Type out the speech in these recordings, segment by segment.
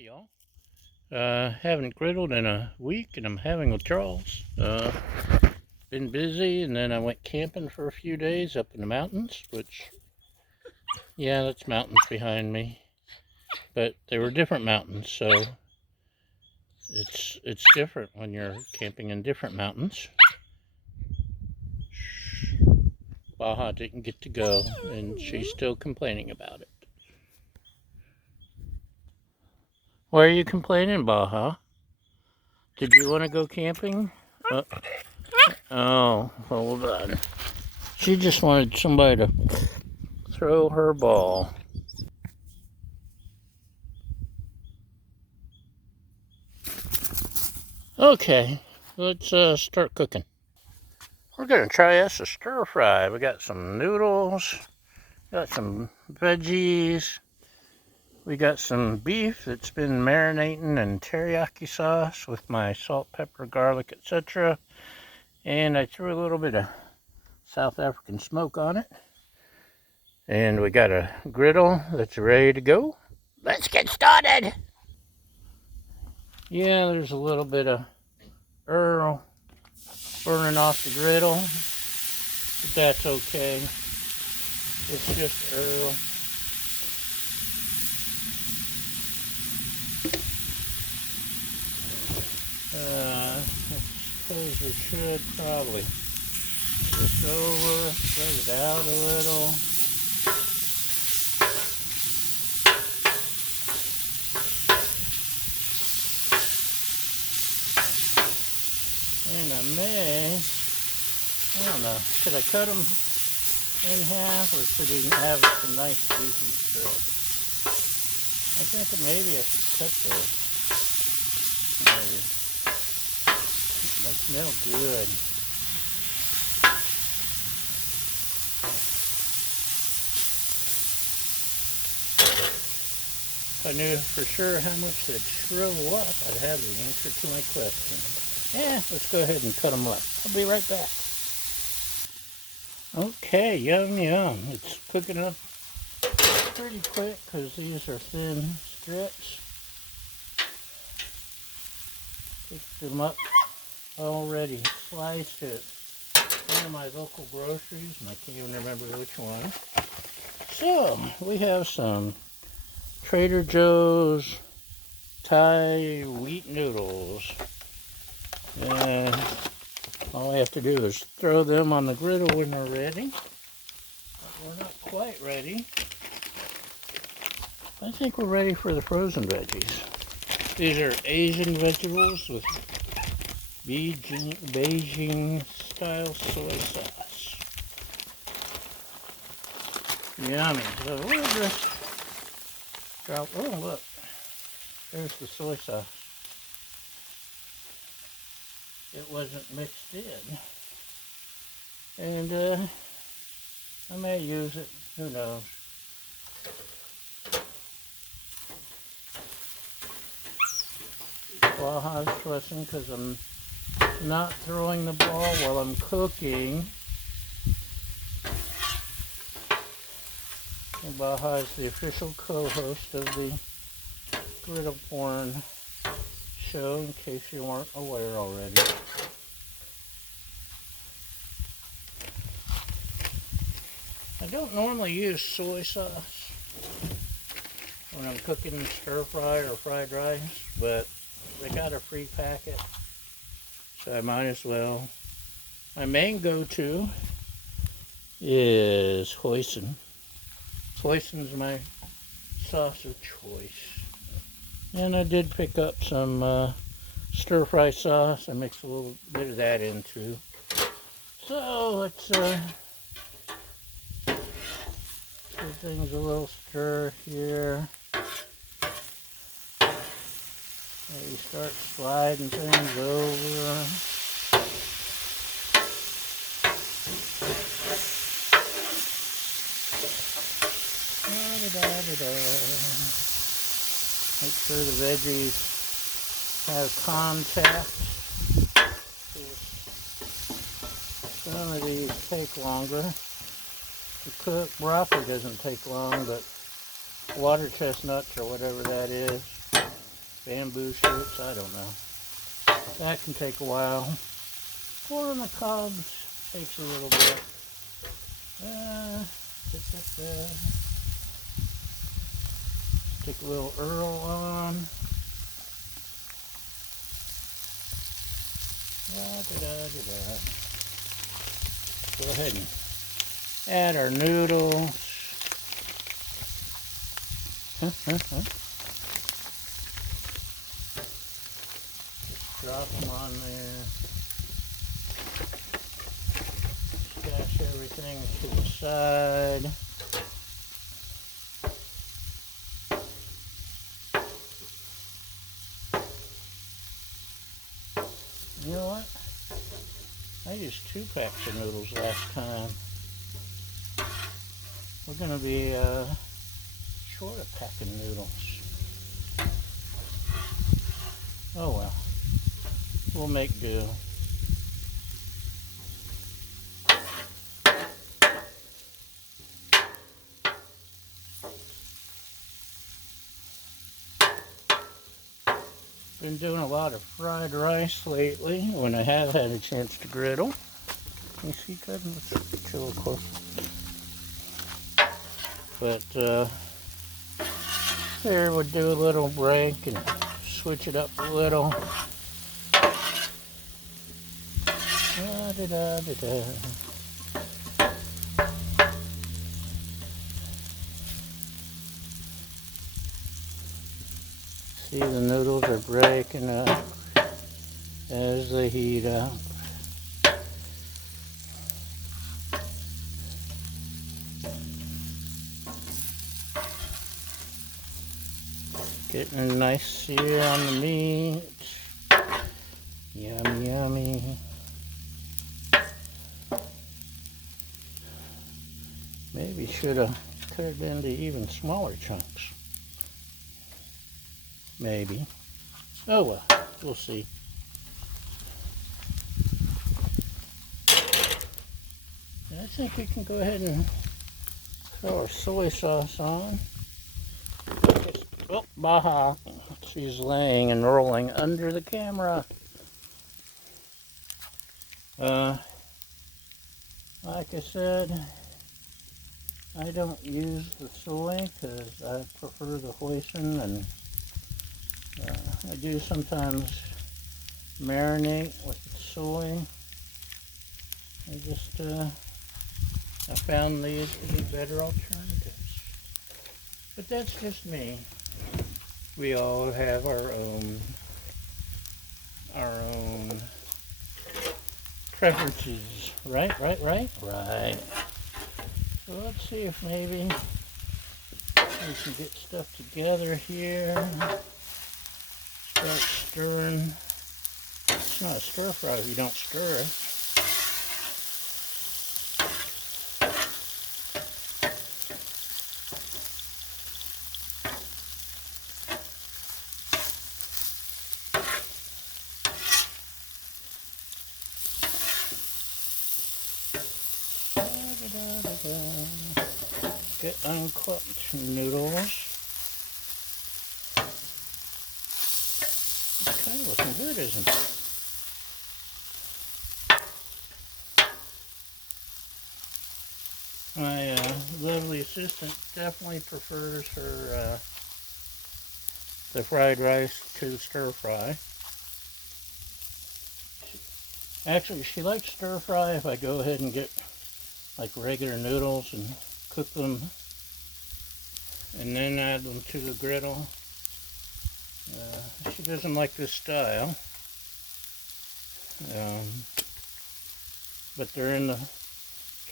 Hey y'all. Haven't griddled in a week and I'm having withdrawals. Been busy, and then I went camping for a few days up in the mountains, which, yeah, that's mountains behind me. But they were different mountains, so it's different when you're camping in different mountains. Baja didn't get to go, and she's still complaining about it. Why are you complaining, Baja? Did you want to go camping? Oh, hold on. She just wanted somebody to throw her ball. Okay, let's start cooking. We're gonna try us a stir fry. We got some noodles, got some veggies, we got some beef that's been marinating in teriyaki sauce with my salt, pepper, garlic, etc. And I threw a little bit of South African smoke on it. And we got a griddle that's ready to go. Let's get started! Yeah, there's a little bit of oil burning off the griddle, but that's okay. It's just oil. I suppose we should probably this over, spread it out a little. And I don't know, should I cut them in half or should he have some nice juicy strips? I think maybe I should cut those. Maybe. They smell good. If I knew for sure how much they'd shrivel up, I'd have the answer to my question. Yeah, let's go ahead and cut them up. I'll be right back. Okay, yum yum. It's cooking up pretty quick because these are thin strips. Picked them up already, sliced it. One of my local groceries, and I can't even remember which one. So, we have some Trader Joe's Thai wheat noodles. And all I have to do is throw them on the griddle when they're ready. But we're not quite ready. I think we're ready for the frozen veggies. These are Asian vegetables with Beijing style soy sauce. Yummy. So we'll just drop, oh look, there's the soy sauce. It wasn't mixed in. And I may use it, who knows. Baja's fussing because I'm not throwing the ball while I'm cooking. And Baja is the official co-host of the Griddle Porn show, in case you weren't aware already. I don't normally use soy sauce when I'm cooking stir fry or fried rice, but they got a free packet, so I might as well. My main go-to is hoisin. Hoisin's my sauce of choice. And I did pick up some stir fry sauce. I mixed a little bit of that in too. So let's give things a little stir here. Maybe start sliding things over. Make sure the veggies have contact. Some of these take longer to cook. Broccoli doesn't take long, but water chestnuts or whatever that is bamboo shoots, I don't know. That can take a while. Corn on the cobs takes a little bit. Stick a little Earl on. Go ahead and add our noodles. Just drop them on there. Stash everything to the side. You know what? I used 2 packs of noodles last time. We're going to be short a pack of noodles. Oh well. We'll make do. Been doing a lot of fried rice lately when I have had a chance to griddle. You see, cousin? Let's get you a little close. But here we'll do a little break and switch it up a little. See, the noodles are breaking up as they heat up. Getting a nice sear on the meat. Yummy, yummy. Maybe should have cut it into even smaller chunks. Maybe. Oh well, we'll see. I think we can go ahead and throw our soy sauce on. Oh, Baja. She's laying and rolling under the camera. Like I said, I don't use the soy because I prefer the hoisin, and I do sometimes marinate with the soy. I found these to be better alternatives. But that's just me. We all have our own preferences. Right. So let's see if maybe we can get stuff together here. Start stirring. It's not a stir fry if you don't stir it. Get uncooked noodles. It's kind of looking good, isn't it? My lovely assistant definitely prefers her the fried rice to the stir fry. Actually, she likes stir fry if I go ahead and get like regular noodles and cook them and then add them to the griddle. She doesn't like this style, but they're in the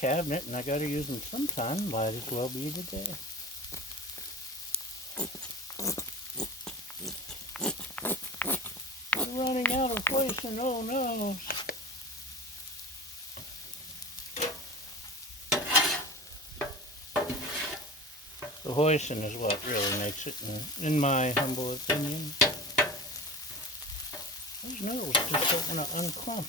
cabinet and I gotta use them sometime. Might as well be today. We're running out of hoisin, oh no. The hoisin is what really makes it, in my humble opinion. Those noodles just don't want to unclump.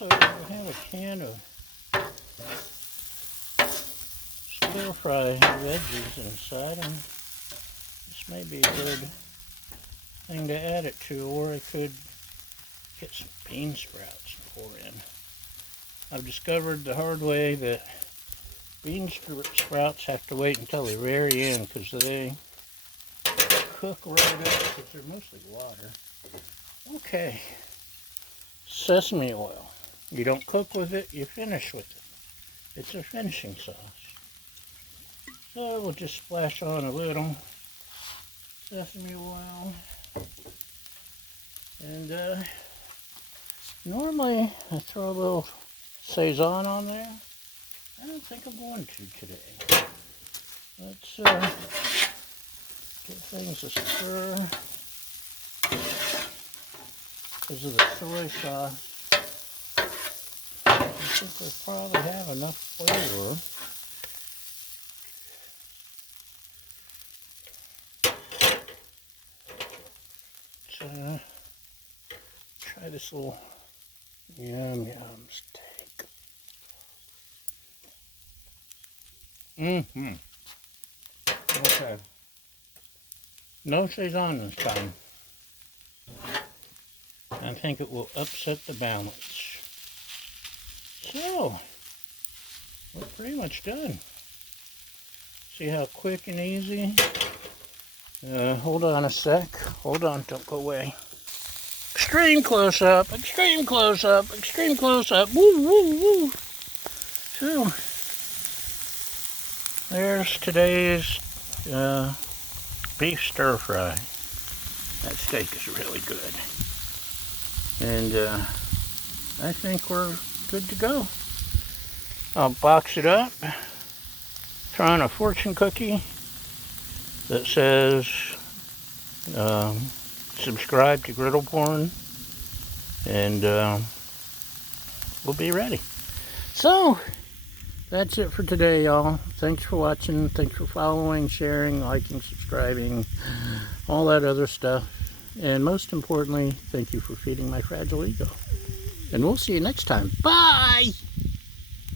also have a can of stir-fry veggies inside, and this may be a good thing to add it to, or I could get some bean sprouts and pour in. I've discovered the hard way that bean sprouts have to wait until the very end because they cook right up because they're mostly water. Okay, sesame oil. You don't cook with it, you finish with it. It's a finishing sauce. So we'll just splash on a little sesame oil. And normally I throw a little Saison on there. I don't think I'm going to today. Let's get things a stir because of the soy sauce. I think we'll probably have enough flavor. Let's try this little yum steak. Okay. No Saison this time. I think it will upset the balance. So, we're pretty much done. See how quick and easy? Hold on a sec. Hold on, don't go away. Extreme close-up, extreme close-up, extreme close-up. Woo, woo, woo. So, there's today's beef stir-fry. That steak is really good. And I think we're good to go. I'll box it up. Throw on a fortune cookie that says subscribe to Griddle Porn, and we'll be ready. So that's it for today, y'all. Thanks for watching. Thanks for following, sharing, liking, subscribing, all that other stuff. And most importantly, thank you for feeding my fragile ego. And we'll see you next time. Bye!